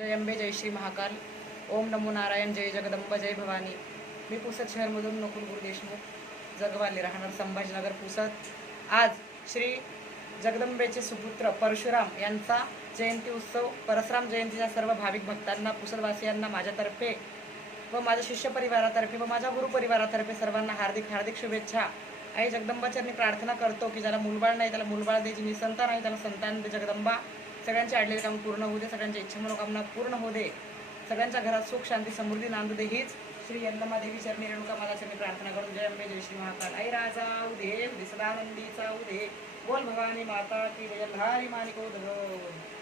जय अंबे, जय श्री महाकाल. ओम नमो नारायण. जय जगदंबा, जय भवानी. मी पुसद शहरमधून नकुल गुरु देशमुख जगवाले, राहणार संभाजीनगर पुसद. आज श्री जगदंबेचे सुपुत्र परशुराम यांचा जयंती उत्सव. परशुराम जयंतीच्या सर्व भाविक भक्तांना, पुसदवासियांना माझ्यातर्फे व माझ्या शिष्य परिवारातर्फे व माझ्या गुरु परिवारातर्फे सर्वांना हार्दिक हार्दिक शुभेच्छा. आई जगदंबाचरणी प्रार्थना करतो की ज्याला मूलबाळ नाही त्याला मूलबाळ दे, जी निसंतान आहे त्याला संतान दे. जगदंबा सगळ्यांचे अडलेले काम पूर्ण होऊ दे, सगळ्यांच्या इच्छा मनोकामना पूर्ण होऊ दे, सगळ्यांच्या घरात सुख शांती समृद्धी नांदू दे. हीच श्री यल्लमा देवी चरणी रेणुका माता चरणी प्रार्थना करून जय अंबे, जय श्री महाकाल. आई राजा उदे, सदानंदीचा उदे, बोल भवानी माता की जय. हरी मानिक उद्धव.